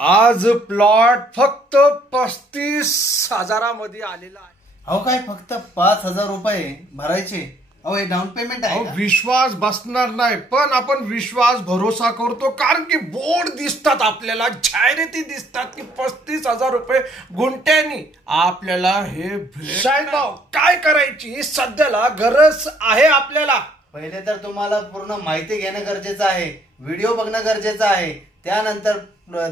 आज प्लॉट फक्त 35,000मध्ये आलेला आहे. अहो काय फक्त 5,000 रुपये भरायचे? अहो हे डाऊन पेमेंट आहे का? विश्वास बसणार नाही, पण आपण विश्वास भरोसा करतो कारण की बोर्ड दिसतात आपल्याला, जाहिराती दिसतात की 35,000 रुपये गुंठ्यानी आपल्याला हे भेट. काय करायची सध्याला गरज आहे आपल्याला? पहिले तर तुम्हाला पूर्ण माहिती घेणं गरजेचं आहे, व्हिडिओ बघणं गरजेचं आहे, त्यानंतर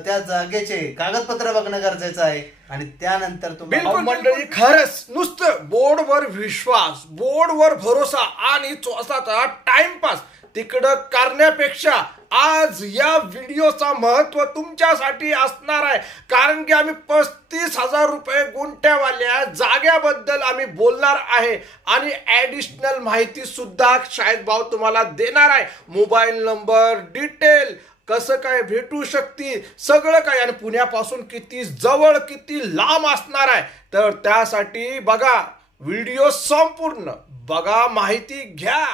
त्या जागेचे कागदपत्र बघणं गरजेचं आहे आणि त्यानंतर तुम्ही मंडळी खरंच नुसतं बोर्डवर विश्वास, बोर्डवर भरोसा आणि स्वतःचा टाइमपास तिकडं करण्यापेक्षा आज या व्हिडिओचा महत्व तुमच्यासाठी असणार आहे. कारण की आम्ही 35,000 रुपये गुंठ्यावाल्या जाग्याबद्दल आम्ही बोलणार आहे आणि ऍडिशनल माहिती सुद्धा शाहीद भाऊ तुम्हाला देणार आहे. मोबाईल नंबर, डिटेल, कसं काय भेटू शकते, सगळं काय, आणि पुण्यापासून किती जवळ किती लांब असणार आहे. तर त्यासाठी बघा व्हिडिओ संपूर्ण बघा, माहिती घ्या.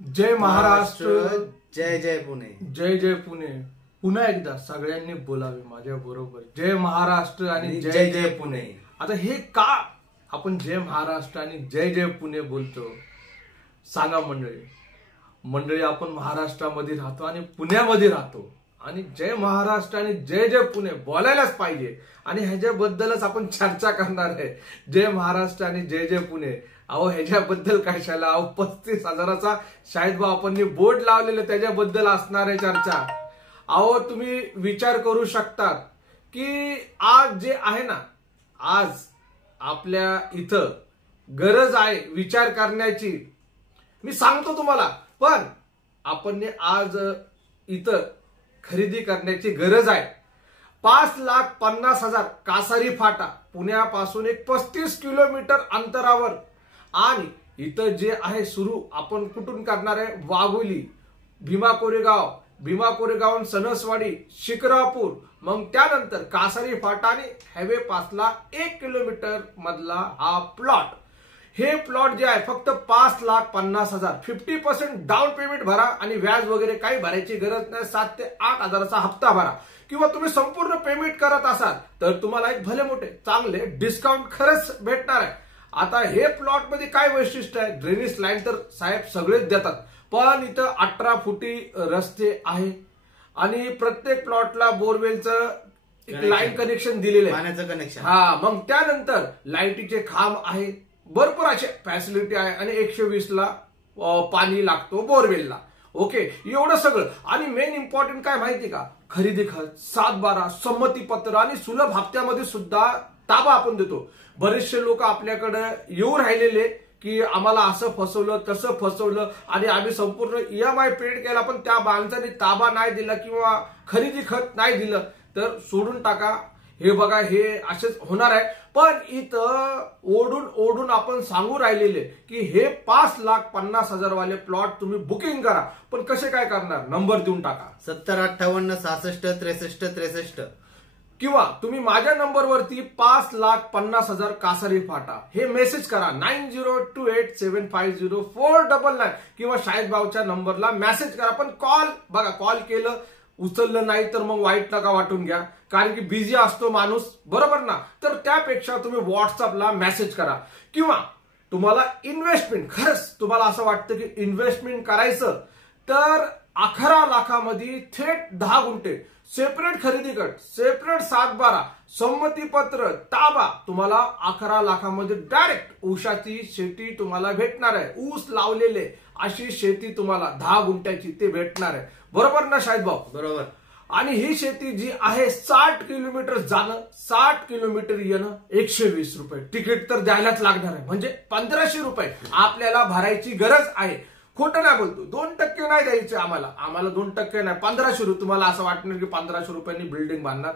जय महाराष्ट्र, जय जय पुणे, जय जय पुणे. पुन्हा एकदा सगळ्यांनी बोलावे माझ्या बरोबर, जय महाराष्ट्र आणि जय जय पुणे. आता हे का आपण जय महाराष्ट्र आणि जय जय पुणे बोलतो सांगा मंडळी. आपण महाराष्ट्रामध्ये राहतो आणि पुण्यामध्ये राहतो आणि जय महाराष्ट्र आणि जय जय पुणे बोलायलाच पाहिजे आणि ह्याच्याबद्दलच आपण चर्चा करणार आहे. जय महाराष्ट्र आणि जय जय पुणे. अहो ह्याच्याबद्दल कशाला? अहो 35,000चा शाहीद भाऊ आपण बोर्ड लावलेलं त्याच्याबद्दल असणार आहे चर्चा. अहो तुम्ही विचार करू शकतात की आज जे आहे ना, आज आपल्या इथं गरज आहे विचार करण्याची. मी सांगतो तुम्हाला, पण आपण आज इथं खरेदी करण्याची गरज आहे. 5,50,000 कासारी फाटा, पुण्यापासून एक 35 किलोमीटर अंतरावर. आणि इथं जे आहे सुरू आपण कुठून करणार आहे? वाघोली, भीमा कोरेगाव, सणसवाडी, शिक्रापूर, मग त्यानंतर कासारी फाटा आणि हायवे पासला 1 किलोमीटर मधला हा प्लॉट. हे प्लॉट जे आहे फक्त 5,50,000. 50% डाऊन पेमेंट भरा आणि व्याज वगैरे काही भरायची गरज नाही. 7 ते 8 हजाराचा हप्ता भरा, किंवा तुम्ही संपूर्ण पेमेंट करत असाल तर तुम्हाला एक भले मोठे चांगले डिस्काउंट खरंच भेटणार आहे. आता हे प्लॉट मध्ये काय वैशिष्ट्य आहे? ड्रेनेज लाईन तर साहेब सगळेच देतात, पण इथं 18 फुटी रस्ते आहे आणि प्रत्येक प्लॉटला बोरवेलचं एक लाईन कनेक्शन दिलेलं आहे, पाण्याचं कनेक्शन. हा, मग त्यानंतर लाईटीचे खांब आहे, भरपूर असे फॅसिलिटी आहे आणि 120 ला पाणी लागतो बोरवेलला. ओके, एवढं सगळं. आणि मेन इम्पॉर्टंट काय माहिती का? खरेदी खत, 7/12, संमतीपत्र आणि सुलभ हप्त्यामध्ये सुद्धा ताबा आपण देतो. बरेचसे लोक आपल्याकडे येऊ राहिलेले की आम्हाला असं फसवलं तसं फसवलं आणि आम्ही संपूर्ण EMI पेड केला, पण त्या माणसाने ताबा नाही दिला किंवा खरेदी खत नाही दिलं तर सोडून टाका. हे बघा, हे असेच होणार आहे. पण इथं ओढून आपण सांगू राहिलेले की हे 5,50,000 वाले प्लॉट तुम्ही बुकिंग करा. पण कसे काय करणार? नंबर देऊन टाका 7058 66 63 63, किंवा तुम्ही माझ्या नंबरवरती 5,50,000 कासारी फाटा हे मेसेज करा 9028750499, किंवा शाहीद भाऊच्या नंबरला मेसेज करा. पण कॉल केलं उचललं नाही तर मग वाईट नका वाटून घ्या, कारण की बिझी असतो माणूस, बरोबर ना? तर त्यापेक्षा तुम्ही व्हॉट्सअपला मेसेज करा. किंवा तुम्हाला इन्व्हेस्टमेंट, खरंच तुम्हाला असं वाटतं की इन्व्हेस्टमेंट करायचं, तर 11 लाखामध्ये थेट 10 गुंठे, सेपरेट खरेदी गट, सेपरेट 7/12, संमतीपत्र, ताबा तुम्हाला 11 लाखामध्ये डायरेक्ट ऊसाची शेती तुम्हाला भेटणार आहे. ऊस लावलेले अशी शेती तुम्हाला 10 गुंठ्याची ते भेटणार आहे, बरोबर ना शाहीद भाऊ? बरोबर. आणि ही शेती जी आहे 60 किलोमीटर जाणं, 60 किलोमीटर येणं, 120 रुपये तिकीट तर द्यायलाच लागणार आहे. म्हणजे 1,500 रुपये आपल्याला भरायची गरज आहे. खोटं नाही बोलतो, 2% नाही द्यायचे आम्हाला 2% नाही, 1,500 रुपये. तुम्हाला असं वाटणार की 1,500 रुपयांनी बिल्डिंग बांधणार.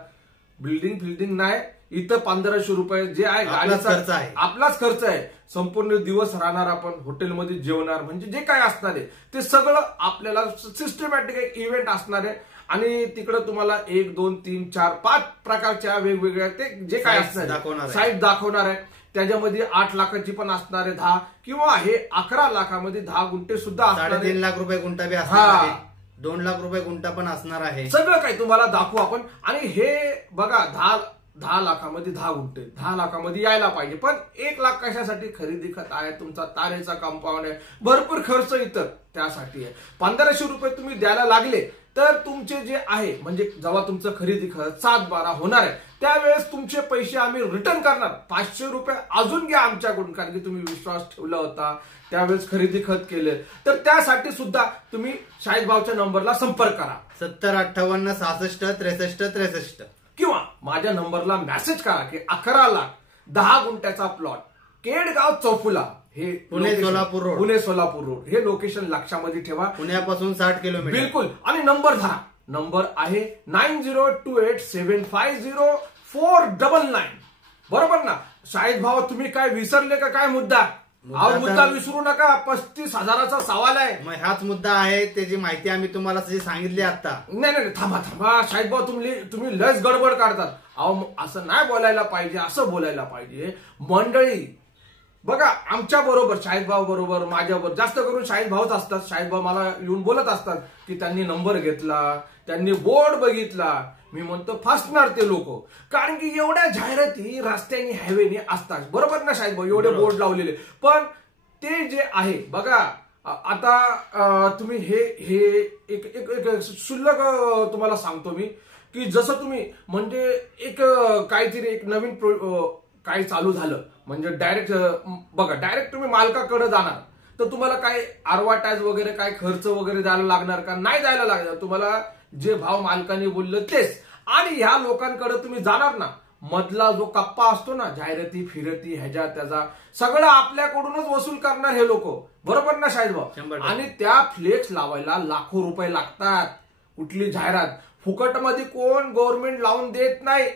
बिल्डिंग नाही, इथं 1,500 रुपये जे आहे गाडीचा आपलाच खर्च आहे. संपूर्ण दिवस राहणार आपण हॉटेलमध्ये, जेवणार, म्हणजे जे काय असणार आहे ते सगळं आपल्याला सिस्टमॅटिक एक इव्हेंट असणार आहे. आणि तिकडं तुम्हाला 1 2 3 4 5 प्रकारच्या वेगवेगळ्या ते जे काय असणार साईट दाखवणार आहे. त्याच्यामध्ये 8 लाखाची पण असणार आहे 10, किंवा हे 11 लाखामध्ये 10 गुंठे सुद्धा असणार. 3.5 लाख रुपये गुंठा बी असणार. 2 लाख रुपये गुंठा पण असणार आहे. सगळं काही तुम्हाला दाखवू आपण. आणि हे बघा 10 लाखामध्ये 10 गुंठे, 10 लाखामध्ये यायला पाहिजे. पण 1 लाख कशासाठी? खरेदी खत आहे, तुमचा तारेचा कंपाऊंड आहे, भरपूर खर्च इतर त्यासाठी आहे. 1500 रुपये तुम्ही द्यायला लागले तर तुमचे जे आहे म्हणजे जेव्हा तुमचं खरेदी खत 7-12 होणार आहे त्यावेळेस तुमचे पैसे आम्ही रिटर्न करणार. 500 रुपये अजून घ्या आमच्याकडून, कारण की तुम्ही विश्वास ठेवला होता, त्यावेळेस खरेदी खत केले. तर त्यासाठी सुद्धा तुम्ही शाहीद भाऊच्या नंबरला संपर्क करा. 7058 66 63 63 किंवा माझ्या नंबरला मेसेज करा की 11 लाख 10 गुंठ्याचा प्लॉट, केडगाव चौफुला, हे पुणे सोलापूर रोड, पुणे सोलापूर रोड, हे लोकेशन लक्षामध्ये ठेवा. पुण्यापासून 60 किलोमीटर. बिलकुल. आणि नंबर धरा, नंबर आहे 9028750499. बरोबर ना शाहीद भाऊ? तुम्ही काय विसरले का काय मुद्दा? मुद्दा विसरू नका. 35,000चा सवाल आहे. मग हाच मुद्दा आहे, त्याची माहिती आम्ही तुम्हाला सांगितली आता. नाही थांबा शाहीद भाऊ, तुम्ही लस गडबड काढतात. अहो असं नाही बोलायला पाहिजे, असं बोलायला पाहिजे. मंडळी बघा, आमच्या बरोबर शाहीद भाऊ बरोबर, माझ्या बरोबर जास्त करून शाहीद भाऊच असतात. शाहीद भाऊ मला येऊन बोलत असतात की त्यांनी नंबर घेतला, त्यांनी बोर्ड बघितला. मी म्हणतो फसणार ते लोक, कारण की एवढ्या जाहिराती रस्त्याने हायवेने असतात. बरोबर ना शाहीद भाऊ? एवढे बोर्ड लावलेले. पण ते जे आहे बघा, आता तुम्ही हे एक शुल्लक तुम्हाला सांगतो मी, की जसं तुम्ही म्हणजे काहीतरी एक नवीन काही चालू झालं म्हणजे डायरेक्ट बघा, डायरेक्ट तुम्ही मालकाकडे जाणार तर तुम्हाला काय ॲडव्हर्टाइज वगैरे काय खर्च वगैरे द्यायला लागणार का? नाही द्यायला लागणार. तुम्हाला जे भाव मालकाने बोललं तेच. आणि ह्या लोकांकडे तुम्ही जाणार ना, मधला जो कप्पा असतो ना, जाहिराती फिरती ह्याच्या त्याचा सगळं आपल्याकडूनच वसूल करणार हे लोक. बरोबर ना शाहीद भाऊ? आणि त्या फ्लेक्स लावायला लाखो रुपये लागतात. कुठली जाहिरात फुकटमध्ये कोण गव्हर्नमेंट लावून देत नाही.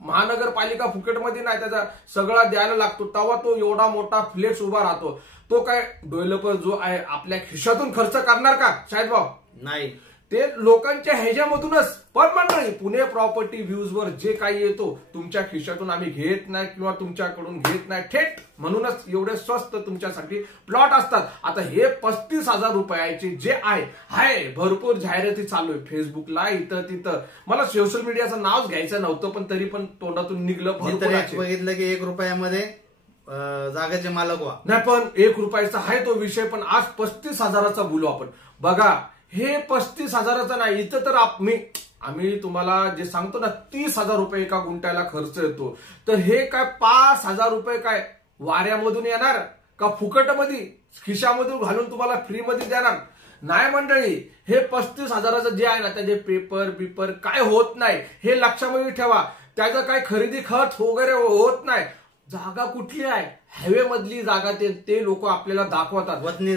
महानगरपालिका फुकटमध्ये नाही, त्याचा सगळा द्यायला लागतो. तेव्हा तो एवढा मोठा फ्लेक्स उभा राहतो. तो काय डेव्हलपर जो आहे आपल्या खिशातून खर्च करणार का शाहीद भाऊ? नाही, ते लोकांच्या ह्याच्यामधूनच. पण मंडळी, पुणे प्रॉपर्टी व्ह्यूज वर जे काही येतो तुमच्या खिशातून आम्ही घेत नाही किंवा तुमच्याकडून घेत नाही थेट. म्हणूनच एवढे स्वस्त तुमच्यासाठी प्लॉट असतात. आता हे 35,000 रुपयाचे जे आहे भरपूर जाहिराती चालू आहे फेसबुकला, इथं तिथं. मला सोशल मीडियाचं नावच घ्यायचं नव्हतं, पण तरी पण तोंडातून निघलं. बघितलं की 1 रुपयामध्ये जागेचे मालक व्हा. नाही, पण 1 रुपयाचा आहे तो विषय. पण आज 35,000चा बोलू आपण. बघा, हे 35,000चा नाही. इथं तर आम्ही तुम्हाला जे सांगतो ना, 30,000 रुपये एका गुंठ्याला खर्च येतो. तर हे काय 5,000 रुपये काय वाऱ्यामधून येणार का फुकटमध्ये खिशामधून घालून तुम्हाला फ्रीमध्ये देणार? नाही मंडळी, हे 35,000चं जे आहे ना, त्याचे पेपर काय होत नाही हे लक्षामध्ये ठेवा. त्याचं काय खरेदी खत वगैरे होत नाही. जागा कुठली आहे? हायवे मधली जागा ते लोक आपल्याला दाखवतात. वतनी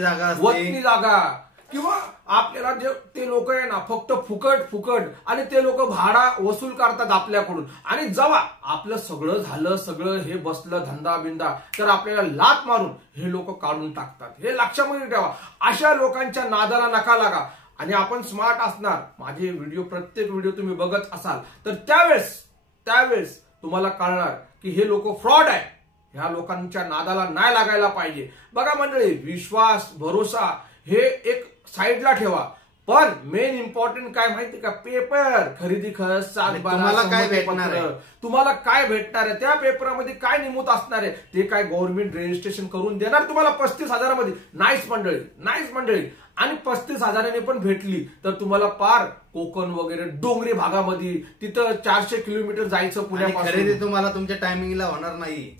जागा किंवा आपल्याला जे ते लोक आहे ना फक्त फुकट आणि ते लोक भाडा वसूल करतात आपल्याकडून. आणि जेव्हा आपलं सगळं झालं, सगळं हे बसलं धंदा बिंदा, तर आपल्याला लात मारून हे लोक काढून टाकतात. हे लक्षामध्ये ठेवा. अशा लोकांच्या नादाला नका लागा. आणि आपण स्मार्ट असणार. माझे प्रत्येक व्हिडिओ तुम्ही बघत असाल तर त्यावेळेस तुम्हाला कळणार की हे लोक फ्रॉड आहे. ह्या लोकांच्या नादाला नाही लागायला पाहिजे. बघा मंडळी, विश्वास भरोसा हे एक साईडला ठेवा. पण मेन इम्पॉर्टंट काय माहिती का? पेपर, खरेदी खत, 7-12 तुम्हाला काय भेटणार आहे? त्या पेपरामध्ये काय नमूद असणार आहे? ते काय गव्हर्नमेंट रजिस्ट्रेशन करून देणार तुम्हाला 35,000मध्ये? नाहीच मंडळी. आणि 35,000ने पण भेटली तर तुम्हाला पार कोकण वगैरे डोंगरी भागामध्ये तिथं 400 किलोमीटर जायचं पुण्यापासून. खरेदी तुम्हाला तुमच्या टायमिंगला होणार नाही.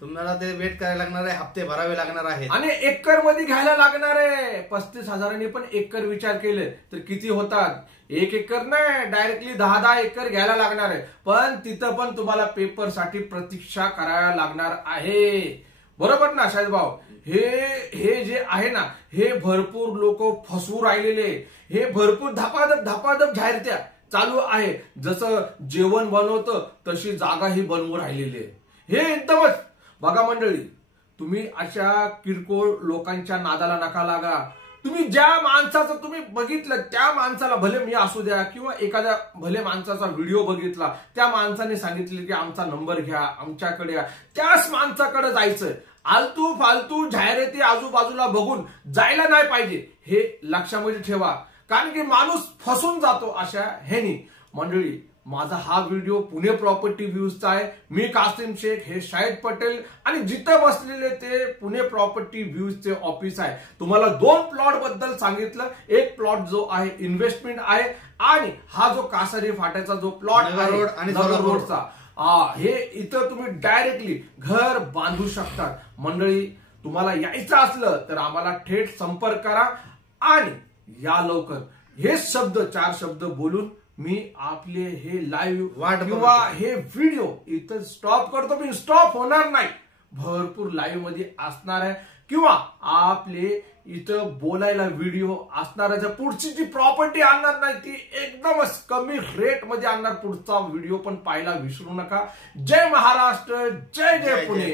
तुम्हाला ते वेट करायला लागणार आहे, हप्ते भरावे लागणार आहेत. आणि एकर मध्ये घ्यायला लागणार आहे. 35,000ने पण एकर विचार केले तर किती होतात? 1 एकर नाही, डायरेक्टली 10 एकर घ्यायला लागणार आहे. पण तिथं पण तुम्हाला पेपरसाठी प्रतीक्षा करायला लागणार आहे. बरोबर ना शाहीद भाऊ? हे जे आहे ना, हे भरपूर लोक फसवू राहिलेले. हे भरपूर धपाधप जाहिरात्या चालू आहे. जसं जेवण बनवतं तशी जागाही बनवू राहिलेली आहे. हे एकदमच. बघा मंडळी, तुम्ही अशा किरकोळ लोकांच्या नादाला नका लागा. तुम्ही ज्या माणसाचं तुम्ही बघितलं त्या माणसाला, भले मी असू द्या किंवा एखाद्या भले माणसाचा व्हिडिओ बघितला, त्या माणसाने सांगितले की आमचा नंबर घ्या, आमच्याकडे या, त्याच माणसाकडे जायचं. आलतू फालतू जाहिराती आजूबाजूला बघून जायला नाही पाहिजे. हे लक्षामध्ये ठेवा. कारण की माणूस फसून जातो अशा ह्यानी. मंडळी, माझा हा व्हिडिओ पुणे प्रॉपर्टी व्ह्यूजचा आहे. मी कासिम शेख, हे शाहिद पटेल, आणि जिथं बसलेले ते पुणे प्रॉपर्टी व्ह्यूजचे ऑफिस आहे. तुम्हाला 2 प्लॉट बद्दल सांगितलं. एक प्लॉट जो आहे इन्व्हेस्टमेंट आहे, आणि हा जो कासारी फाट्याचा जो प्लॉट नगर रोड आणि नगर रोडचा, हे इथं तुम्ही डायरेक्टली घर बांधू शकता. मंडळी, तुम्हाला यायचं असलं तर आम्हाला थेट संपर्क करा आणि या लवकर. हे 4 शब्द बोलून मी आपले हे लाईव्ह किंवा हे व्हिडिओ इथं स्टॉप करतो. मी स्टॉप होणार नाही, भरपूर लाईव्ह मध्ये असणार आहे, किंवा आपले इथं बोलायला व्हिडिओ असणार आहे. पुढची जी प्रॉपर्टी आणणार नाही ती एकदमच कमी रेट मध्ये आणणार. पुढचा व्हिडिओ पण पाहायला विसरू नका. जय महाराष्ट्र, जय जय पुणे.